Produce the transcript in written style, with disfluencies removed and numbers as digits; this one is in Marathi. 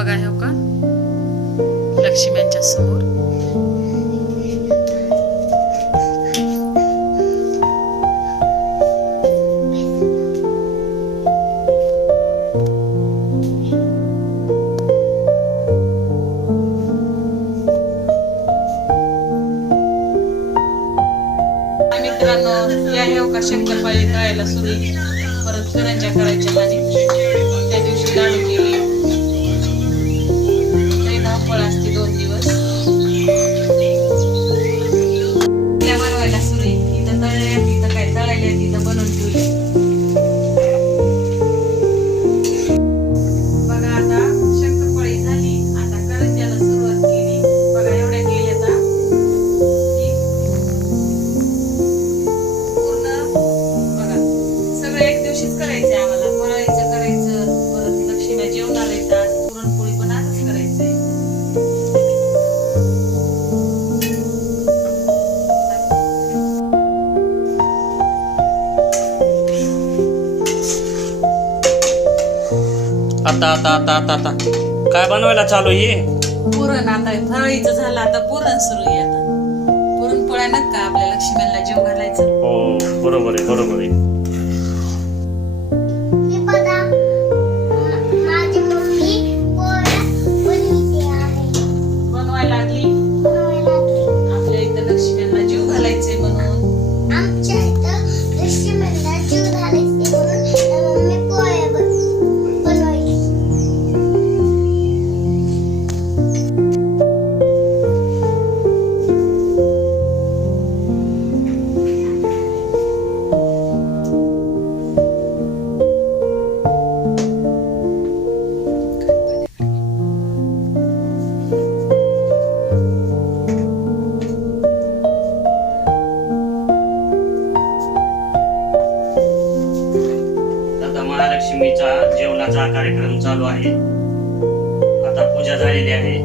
बघा हो का लक्ष्म्यांच्या समोर मित्रांनो या हो का शंकरपाळी तळायला सुरू परत करंज्या करायच्या आणि त्या दिवशी लाडू केले लई धावपळ असते 2 दिवस त्या बनवायला सुरू इथं तळल्या तिथं काय तळायला तिथं बनवून ठेवले बघा आता शंकरपाळी झाली आता करंज्याला सुरुवात केली बघा एवढ्या केल्या आता एक दिवशीच करायचंय आम्हाला फराळीचं करायचं परत लक्ष्मीला जेवणाला येतात पुरणपोळी पण आजच करायचंय आता काय बनवायला चालू आहे पुरण आता फराळीचं झालं आता पुरण सुरू आहे आता पुरणपोळ्या नका आपल्या लक्ष्मीला जेव घालायचं हो बरोबर आहे महालक्ष्मीचा जेवणाचा कार्यक्रम चालू आहे आता पूजा झालेली आहे